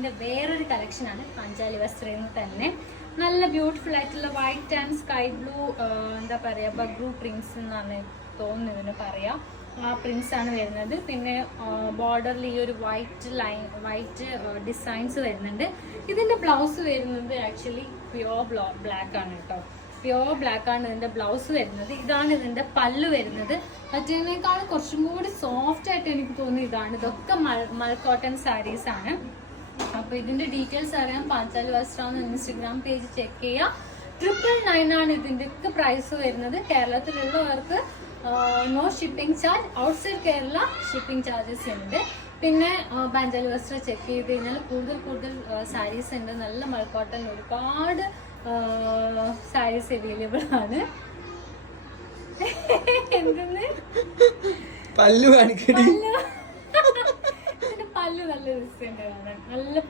ഇതിന്റെ വേറൊരു കളക്ഷനാണ് പാഞ്ചാലി വസ്ത്രയിൽ തന്നെ. നല്ല ബ്യൂട്ടിഫുൾ ആയിട്ടുള്ള വൈറ്റ് ആൻഡ് സ്കൈ ബ്ലൂ എന്താ പറയുക ബഗ്രു പ്രിൻസ് എന്നാണ് തോന്നുന്നു ഇതിന് പറയാം. ആ പ്രിൻസ് ആണ് വരുന്നത്. പിന്നെ ബോർഡറിൽ ഈ ഒരു വൈറ്റ് ഡിസൈൻസ് വരുന്നുണ്ട്. ഇതിന്റെ ബ്ലൗസ് വരുന്നത് ആക്ച്വലി പ്യോർ ബ്ലാക്ക് ആണ് കേട്ടോ. പ്യോർ ബ്ലാക്ക് ആണ് ഇതിന്റെ ബ്ലൗസ് വരുന്നത്. ഇതാണ് ഇതിന്റെ പല്ല് വരുന്നത്. മറ്റേതിനേക്കാൾ കുറച്ചും കൂടി സോഫ്റ്റ് ആയിട്ട് എനിക്ക് തോന്നുന്നു ഇതാണ്. ഇതൊക്കെ മൽ കോട്ടൺ സാരീസ് ആണ്. അപ്പൊ ഇതിന്റെ ഡീറ്റെയിൽസ് അറിയാൻ പാഞ്ചാലി വസ്ത്ര ഇൻസ്റ്റഗ്രാം പേജ് ചെക്ക് ചെയ്യാം. 999 ആണ് ഇതിന്റെ ഒക്കെ പ്രൈസ് വരുന്നത്. കേരളത്തിലുള്ളവർക്ക് no shipping charge. Outside Kerala shipping charges ഉണ്ട്. പിന്നെ പാഞ്ചാലി വസ്ത്ര ചെക്ക് ചെയ്ത് കഴിഞ്ഞാൽ കൂടുതൽ സാരീസ് ഉണ്ട്. നല്ല മൽ കോട്ടൺ ഒരുപാട് സാരീസ് അവൈലബിൾ ആണ്. എന്തെന്ന് പല്ലു നല്ല രസമുണ്ട് കാണാൻ. നല്ല